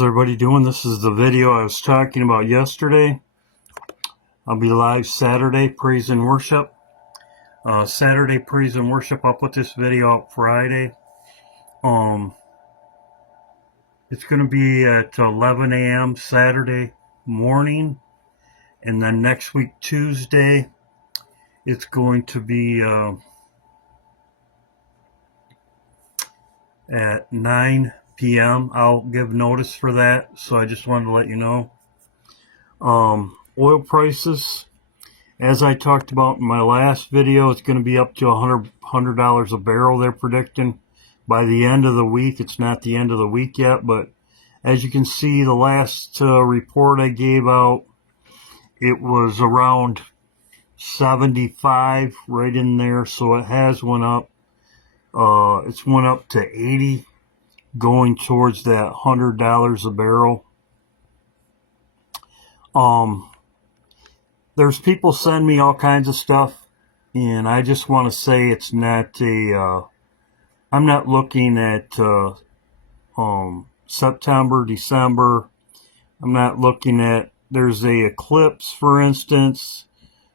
How's everybody doing? This is the video I was talking about yesterday. I'll be live Saturday, praise and worship. Saturday, praise and worship. I'll put this video out Friday. It's going to be at 11 a.m. Saturday morning. And then next week, Tuesday, it's going to be at 9 p.m. I'll give notice for that, so I just wanted to let you know. Oil prices, as I talked about in my last video, it's going to be up to $100 a barrel they're predicting by the end of the week. It's not the end of the week yet, but as you can see, the last report I gave out, it was around 75, right in there, so it has went up. It's went up to 80, going towards that $100 a barrel. There's people send me all kinds of stuff, and I just want to say it's not I'm not looking at September, December. I'm not looking at, there's a eclipse, for instance.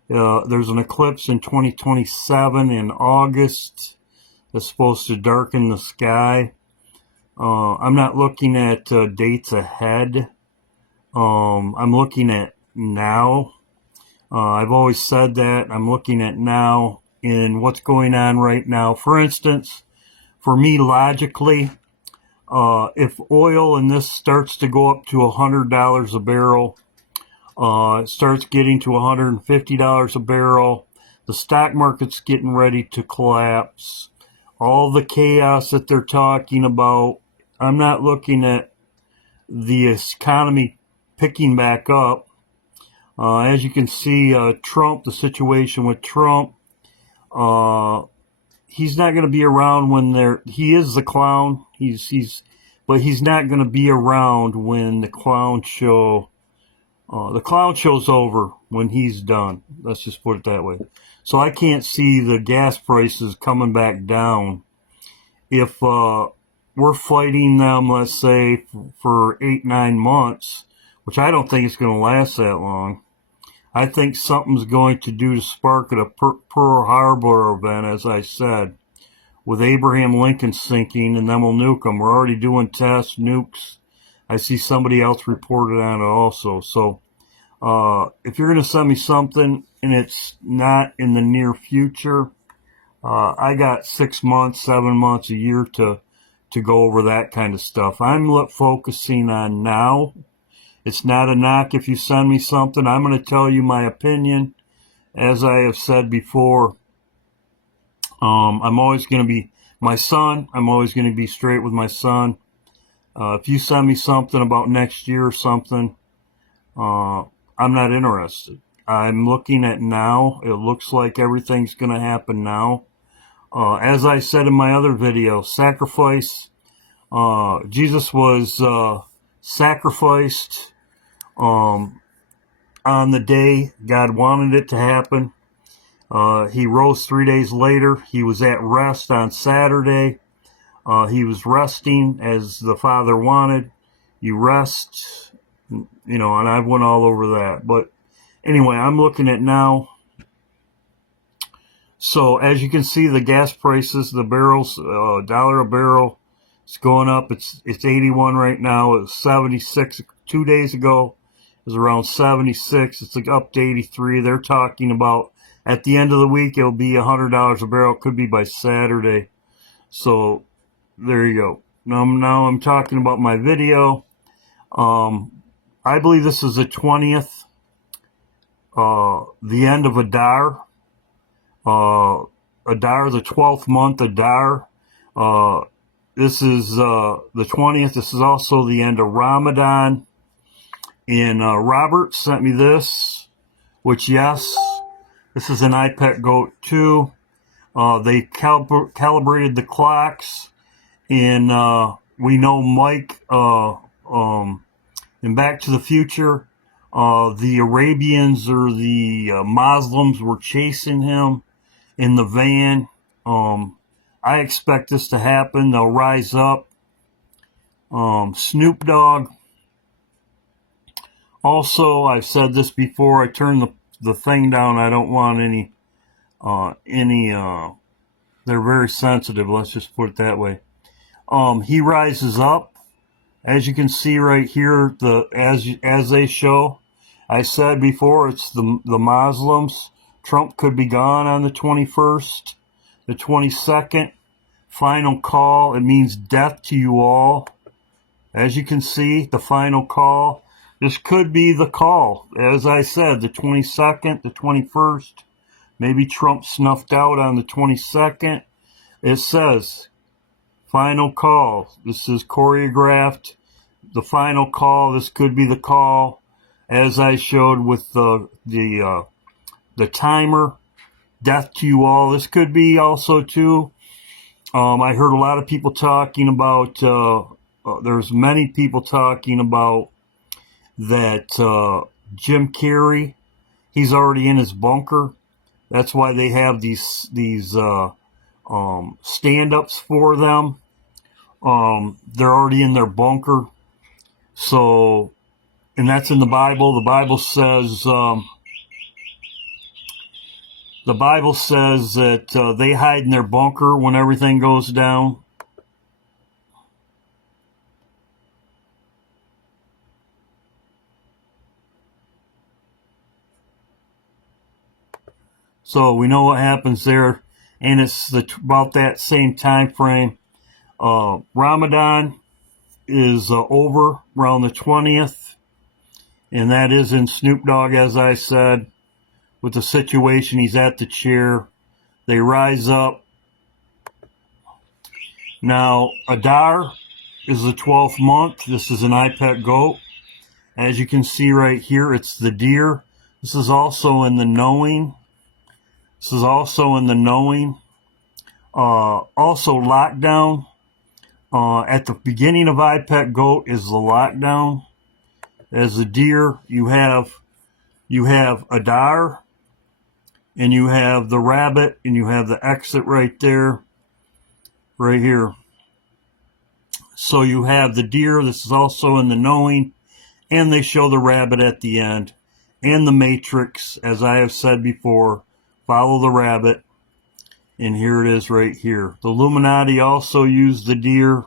There's an eclipse in 2027 in August that's supposed to darken the sky. I'm not looking at dates ahead. I'm looking at now. I've always said that. I'm looking at now and what's going on right now. For instance, for me, logically, if oil in this starts to go up to $100 a barrel, it starts getting to $150 a barrel, the stock market's getting ready to collapse. All the chaos that they're talking about, I'm not looking at the economy picking back up. As you can see, Trump, the situation with Trump, he's not going to be around when he is the clown. But he's not going to be around when the clown show's over when he's done. Let's just put it that way. So I can't see the gas prices coming back down. If we're fighting them, let's say, for 8-9 months, which I don't think it's going to last that long. I think something's going to do to spark at a Pearl Harbor event, as I said, with Abraham Lincoln sinking, and then we'll nuke them. We're already doing tests, nukes. I see somebody else reported on it also. So if you're going to send me something and it's not in the near future, I got 6 months, 7 months, a year to go over that kind of stuff. I'm focusing on now. It's not a knock if you send me something. I'm going to tell you my opinion. As I have said before, I'm always going to be my son. I'm always going to be straight with my son. If you send me something about next year or something, I'm not interested. I'm looking at now. It looks like everything's going to happen now. As I said in my other video, sacrifice. Jesus was sacrificed on the day God wanted it to happen. He rose 3 days later. He was at rest on Saturday. He was resting as the Father wanted. You rest, and I went all over that. But anyway, I'm looking at now. So as you can see, the gas prices, the barrels, $1 a barrel, it's going up. It's 81 right now. It was 76 2 days ago. It was around 76. It's up to 83. They're talking about at the end of the week, it'll be $100 a barrel. Could be by Saturday. So there you go. Now I'm talking about my video. I believe this is the 20th, the end of Adar. Adar, the 12th month, Adar. This is the 20th. This is also the end of Ramadan. And Robert sent me this, which, yes, this is an iPet Goat 2. They calibrated the clocks, and we know Mike in Back to the Future, the Arabians or the Muslims were chasing him in the van. I expect this to happen. They'll rise up. Snoop Dogg, Also, I've said this before, I turn the thing down. I don't want they're very sensitive, let's just put it that way. He rises up. As you can see right here, as they show, I said before, it's the Muslims. Trump could be gone on the 21st, the 22nd. Final call. It means death to you all. As you can see, the final call. This could be the call. As I said, the 22nd, the 21st. Maybe Trump snuffed out on the 22nd. It says, final call. This is choreographed. The final call. This could be the call, as I showed with the timer. Death to you all. This could be also too. I heard a lot of people talking about. There's many people talking about that Jim Carrey. He's already in his bunker. That's why they have these stand-ups for them. They're already in their bunker. So, and that's in the Bible. The Bible says that they hide in their bunker when everything goes down. So we know what happens there, and it's about that same time frame. Ramadan is over around the 20th, and that is in Snoop Dogg, as I said, with the situation. He's at the chair. They rise up. Now, Adar is the 12th month. This is an iPet goat. As you can see right here, it's the deer. This is also in the knowing. Also lockdown. At the beginning of iPet Goat is the lockdown. As the deer, you have Adar, and you have the rabbit, and you have the exit right there, right here. So you have the deer. This is also in the knowing, and they show the rabbit at the end, and the matrix, as I have said before. Follow the rabbit, and here it is right here. The Illuminati also used the deer.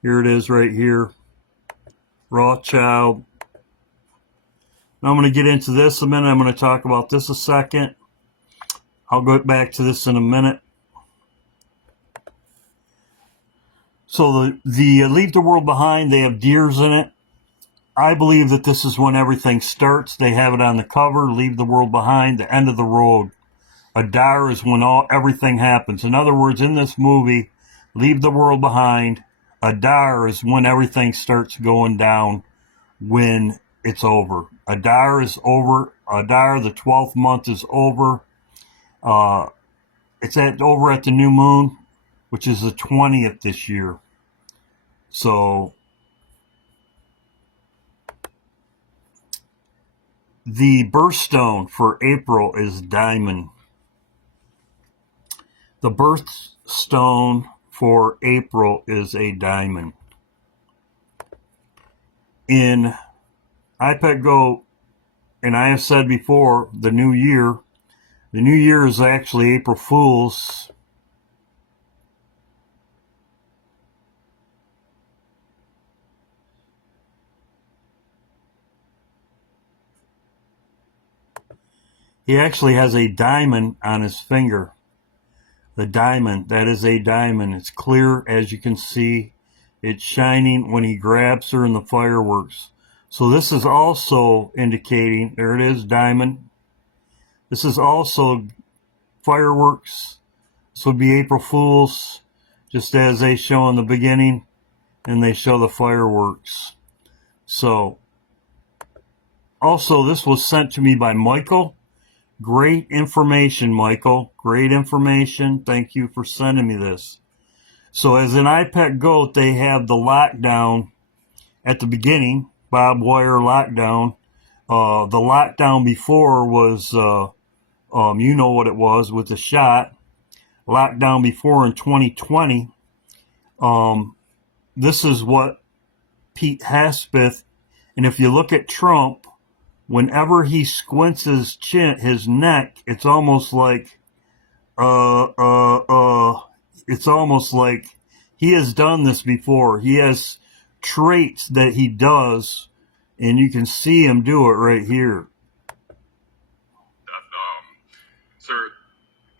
Here it is right here. Rothschild. Now I'm going to get into this a minute. I'm going to talk about this a second. I'll go back to this in a minute. So the Leave the World Behind, they have deers in it. I believe that this is when everything starts. They have it on the cover, Leave the World Behind, the end of the road. Adar is when everything happens. In other words, in this movie, Leave the World Behind, Adar is when everything starts going down, when it's over. Adar is over. Adar, the 12th month, is over. It's over at the new moon, which is the 20th this year. So the birthstone for April is diamond. The birthstone for April is a diamond. In iPet Go, and I have said before, the new year is actually April Fool's. He actually has a diamond on his finger. The diamond, that is a diamond. It's clear, as you can see. It's shining when he grabs her in the fireworks. So this is also indicating, there it is, diamond. This is also fireworks. This would be April Fool's, just as they show in the beginning, and they show the fireworks. So, also this was sent to me by Michael. Great information, Michael. Great information. Thank you for sending me this. So as an iPet Goat, they have the lockdown at the beginning, Bob Wire lockdown. The lockdown before was, you know what it was with the shot. Lockdown before in 2020. This is what Pete Haspeth And if you look at Trump, whenever he squints his neck, it's almost like, it's almost like he has done this before. He has traits that he does, and you can see him do it right here. Sir,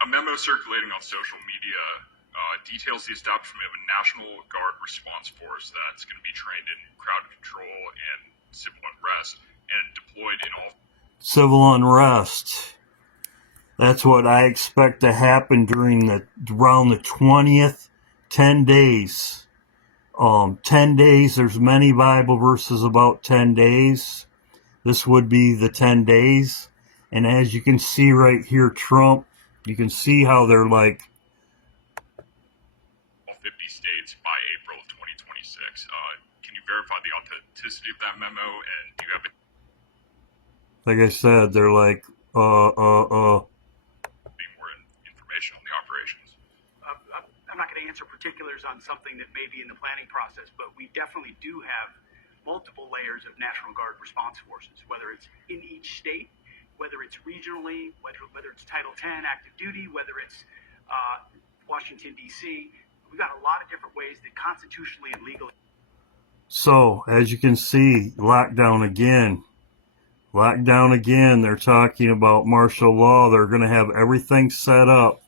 a memo circulating on social media details the establishment of a National Guard response force that's going to be trained in crowd control and civil unrest and deployed in all civil unrest. That's what I expect to happen during around the 20th, 10 days. 10 days, there's many Bible verses about 10 days. This would be the 10 days. And as you can see right here, Trump, you can see how they're like 50 states by April of 2026. Can you verify the authenticity of that memo? And do you have like I said, they're like, more information on the operations? I'm not going to answer particulars on something that may be in the planning process, but we definitely do have multiple layers of National Guard response forces, whether it's in each state, whether it's regionally, whether it's Title 10 active duty, whether it's Washington, D.C. We've got a lot of different ways that constitutionally and legally. So, as you can see, lockdown again. Lockdown again. They're talking about martial law. They're going to have everything set up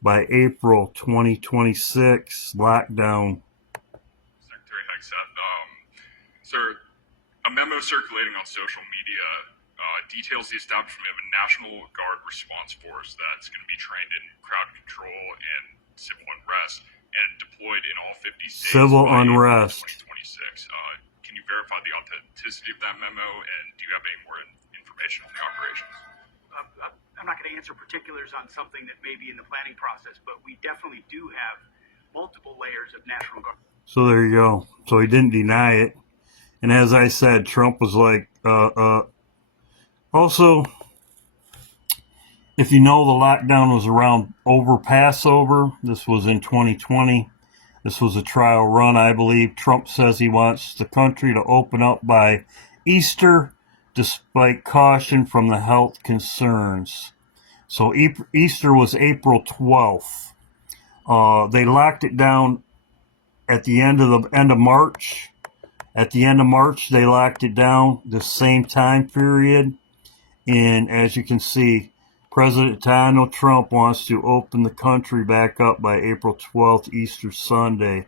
by April 2026. Lockdown. Secretary Hexeth, sir, a memo circulating on social media details the establishment of a National Guard response force that's going to be trained in crowd control and civil unrest and deployed in all 50 states. Civil unrest. 2026. Can you verify the authenticity of that memo, and do you have any more information on the operations? I'm not going to answer particulars on something that may be in the planning process, but we definitely do have multiple layers of National Guard. So there you go. So he didn't deny it. And as I said, Trump was like, also, if you know, the lockdown was around over Passover. This was in 2020. This was a trial run, I believe. Trump says he wants the country to open up by Easter, despite caution from the health concerns. So Easter was April 12th. They locked it down at the end of March. At the end of March, they locked it down the same time period. And as you can see, President Donald Trump wants to open the country back up by April 12th, Easter Sunday,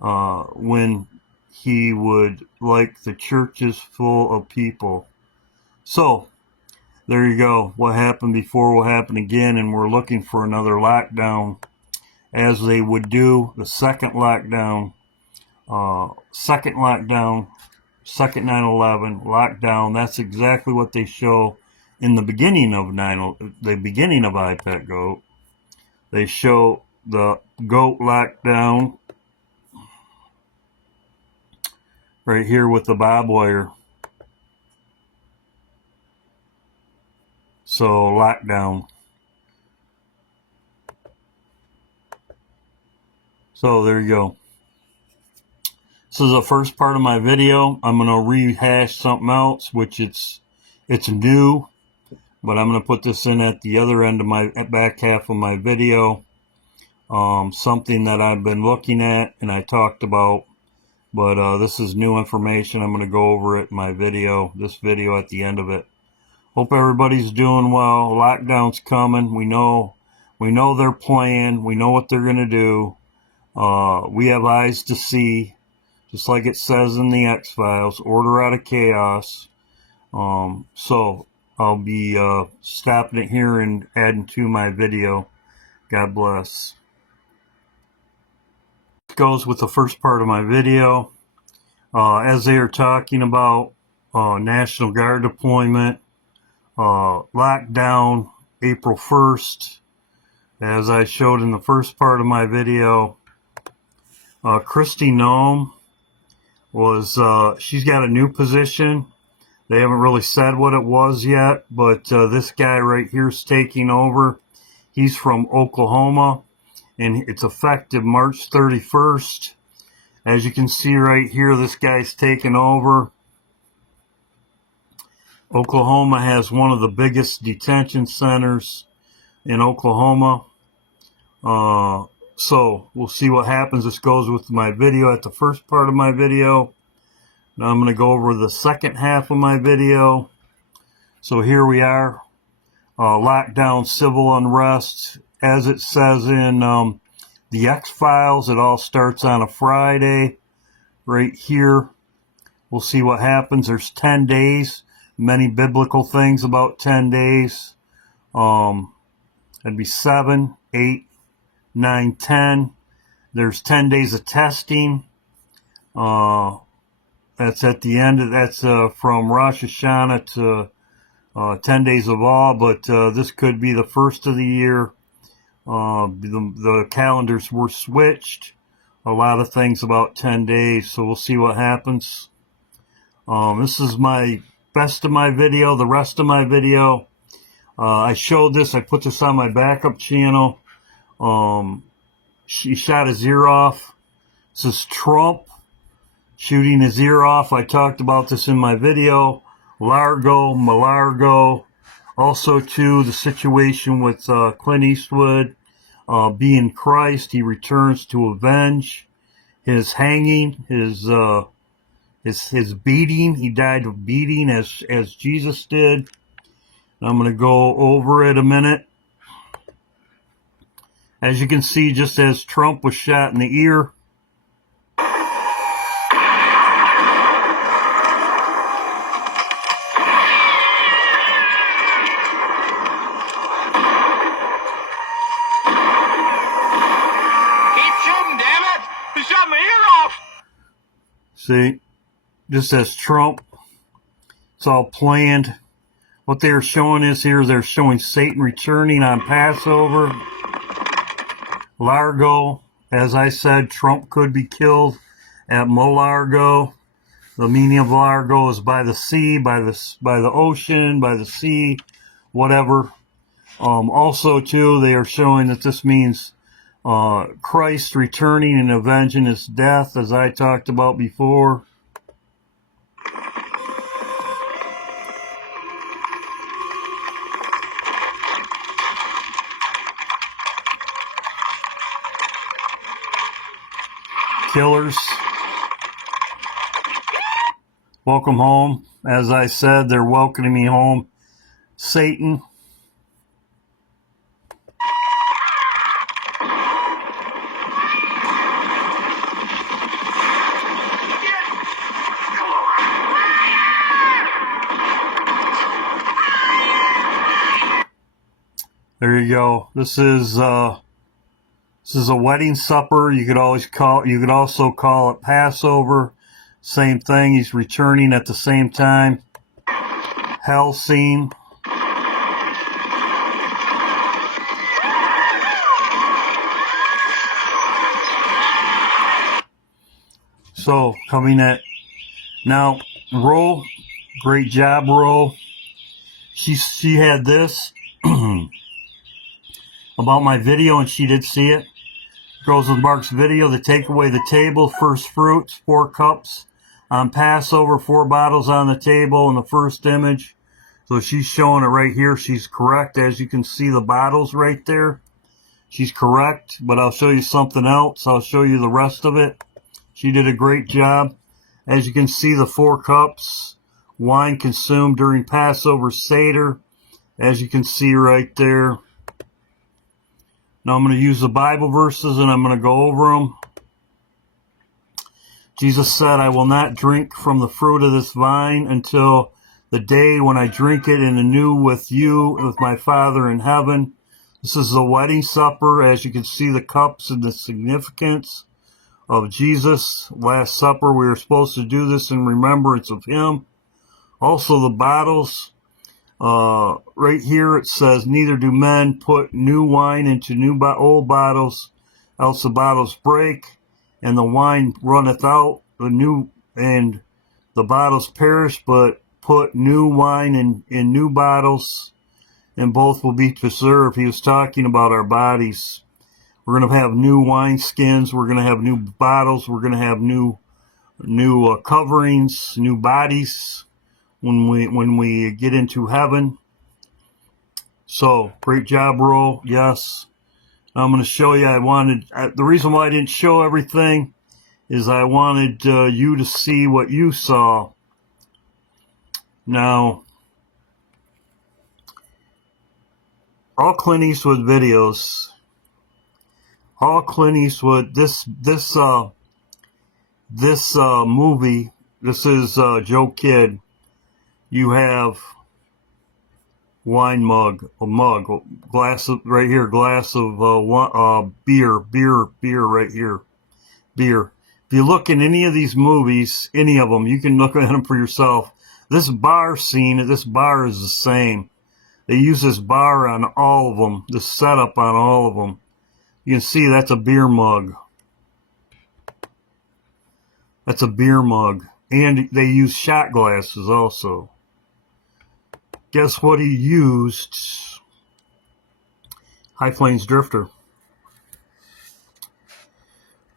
when he would like the churches full of people. So, there you go. What happened before will happen again, and we're looking for another lockdown, as they would do the second lockdown, second 9/11 lockdown. That's exactly what they show in the beginning of IPEC GOAT. They show the GOAT lockdown right here with the barbed wire. So lockdown. So there you go. This is the first part of my video. I'm going to rehash something else, which it's new, but I'm going to put this in at the other end of my back half of my video. Something that I've been looking at and I talked about, but this is new information. I'm going to go over it in my video, this video at the end of it. Hope everybody's doing well. Lockdown's coming. We know their plan. We know what they're going to do. We have eyes to see, just like it says in the X-Files, order out of chaos. So I'll be stopping it here and adding to my video. God bless. This goes with the first part of my video. As they are talking about National Guard deployment, lockdown April 1st, as I showed in the first part of my video. Kristi Noem was, she's got a new position. They haven't really said what it was yet, but this guy right here is taking over. He's from Oklahoma, and it's effective March 31st. As you can see right here, this guy's taking over. Oklahoma has one of the biggest detention centers in Oklahoma. So we'll see what happens. This goes with my video at the first part of my video. Now I'm going to go over the second half of my video. So here we are. Lockdown, civil unrest. As it says in the X-Files, it all starts on a Friday. Right here. We'll see what happens. There's 10 days. Many biblical things about 10 days. That'd be 7, 8, 9, 10. There's 10 days of testing. That's at the end. That's from Rosh Hashanah to 10 days of awe. But this could be the first of the year. The calendars were switched. A lot of things about 10 days. So we'll see what happens. This is my best of my video. The rest of my video, I showed this. I put this on my backup channel. She shot his ear off. This is Trump shooting his ear off. I talked about this in my video. Largo, Malargo. Also, too, the situation with Clint Eastwood being Christ. He returns to avenge his hanging, his beating. He died of beating as Jesus did. I'm going to go over it a minute. As you can see, just as Trump was shot in the ear, Keep shooting, damn it! He shot my ear off! see, just as Trump, it's all planned. What they're showing is here, they're showing Satan returning on Passover. Largo, as I said, Trump could be killed at Malargo. The meaning of Largo is by the sea, by the ocean, by the sea, whatever. Also, too, they are showing that this means Christ returning and avenging his death, as I talked about before. Killers, welcome home. As I said, they're welcoming me home. Satan. There you go. This is a wedding supper. You could also call it Passover. Same thing. He's returning at the same time. Hell scene. So coming at now, Ro, great job, Ro. She had this about my video, and she did see it. Goes with Mark's video. They take away the table, first fruits, 4 cups on Passover, 4 bottles on the table in the first image. So she's showing it right here. She's correct. As you can see, the bottles right there. She's correct, but I'll show you something else. I'll show you the rest of it. She did a great job. As you can see, the 4 cups, wine consumed during Passover Seder. As you can see right there. Now I'm going to use the Bible verses and I'm going to go over them. Jesus said, I will not drink from the fruit of this vine until the day when I drink it in anew with you, with my Father in heaven. This is the wedding supper. As you can see, the cups and the significance of Jesus' Last Supper. We are supposed to do this in remembrance of him. Also the bottles. Right here it says, neither do men put new wine into old bottles, else the bottles break, and the wine runneth out, and the bottles perish, but put new wine in new bottles, and both will be preserved. He was talking about our bodies. We're going to have new wine skins, we're going to have new bottles, we're going to have new coverings, new bodies. when we get into heaven. So, great job, Ro. Yes. I'm going to show you. The reason why I didn't show everything is I wanted you to see what you saw. Now, all Clint Eastwood videos, all Clint Eastwood, this movie, this is Joe Kidd. You have wine mug, glass of, right here, glass of beer right here, beer. If you look in any of these movies, any of them, you can look at them for yourself. This bar scene, this bar is the same. They use this bar on all of them, this setup on all of them. You can see that's a beer mug. That's a beer mug. And they use shot glasses also. Guess what he used? High Plains Drifter.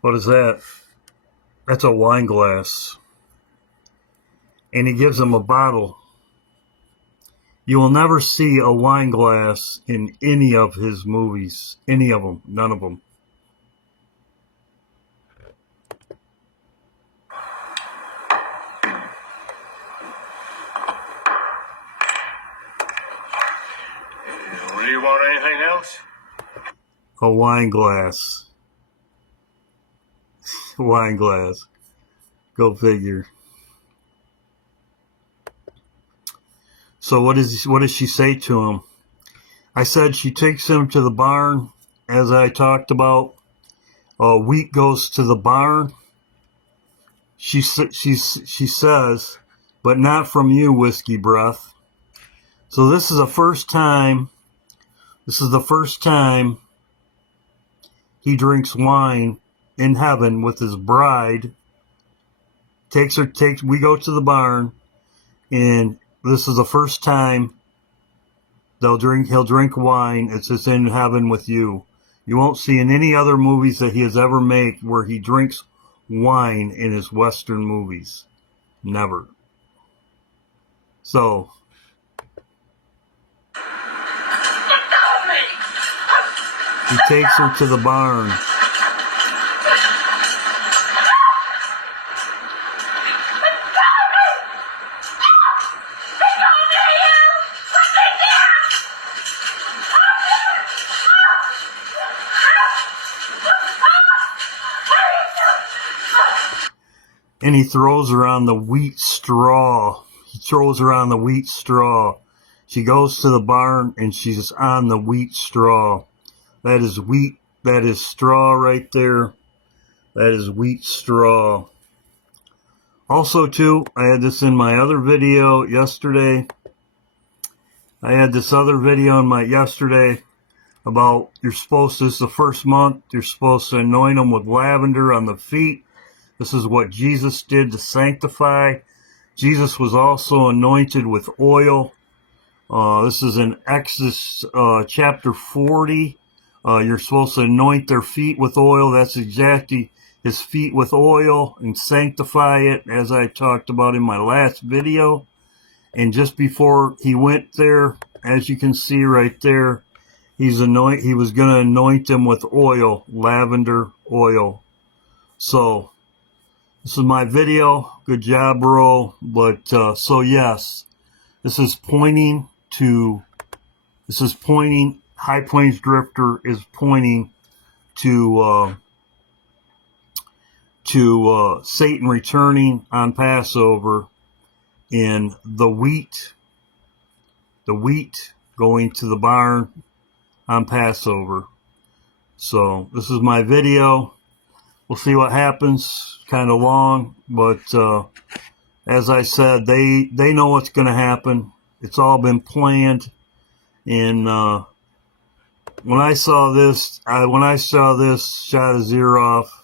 What is that? That's a wine glass. And he gives them a bottle. You will never see a wine glass in any of his movies. Any of them. None of them. Do you want anything else? A wine glass. Wine glass. Go figure. So what does she say to him? I said she takes him to the barn, as I talked about. Wheat goes to the barn. She says, but not from you, whiskey breath. So this is the first time. This is the first time he drinks wine in heaven with his bride. We go to the barn, and this is the first time he'll drink wine. It's just in heaven with you. You won't see in any other movies that he has ever made where he drinks wine in his Western movies. Never. So. He takes her to the barn. And he throws her on the wheat straw. He throws her on the wheat straw. She goes to the barn and she's on the wheat straw. That is wheat. That is straw right there. That is wheat straw. Also, too, I had this in my other video yesterday. I had this other video in my yesterday about this is the first month. You're supposed to anoint them with lavender on the feet. This is what Jesus did to sanctify. Jesus was also anointed with oil. This is in Exodus chapter 40. You're supposed to anoint their feet with oil. That's exactly his feet with oil and sanctify it, as I talked about in my last video. And just before he went there, as you can see right there, he was going to anoint them with oil, lavender oil. So this is my video. Good job, bro. But so yes, this is pointing. High Plains Drifter is pointing to Satan returning on Passover, and the wheat going to the barn on Passover. So this is my video. We'll see what happens. Kind of long, but as I said, they know what's going to happen. It's all been planned. And when I saw this, shot his ear off,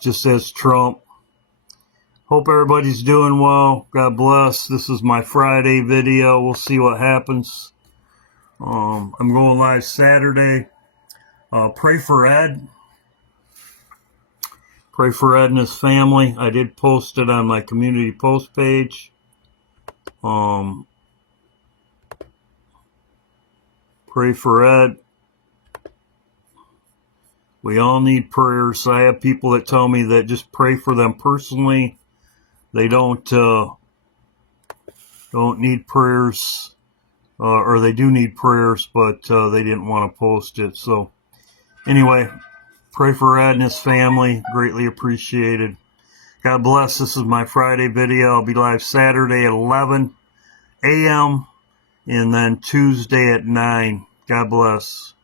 just says Trump. Hope everybody's doing well. God bless. This is my Friday video. We'll see what happens. I'm going live Saturday. Pray for Ed. Pray for Ed and his family. I did post it on my community post page. Pray for Ed. We all need prayers. I have people that tell me that just pray for them personally. They don't need prayers, or they do need prayers, but they didn't want to post it. So anyway, pray for Ed and his family. Greatly appreciated. God bless. This is my Friday video. I'll be live Saturday at 11 a.m. and then Tuesday at 9. God bless.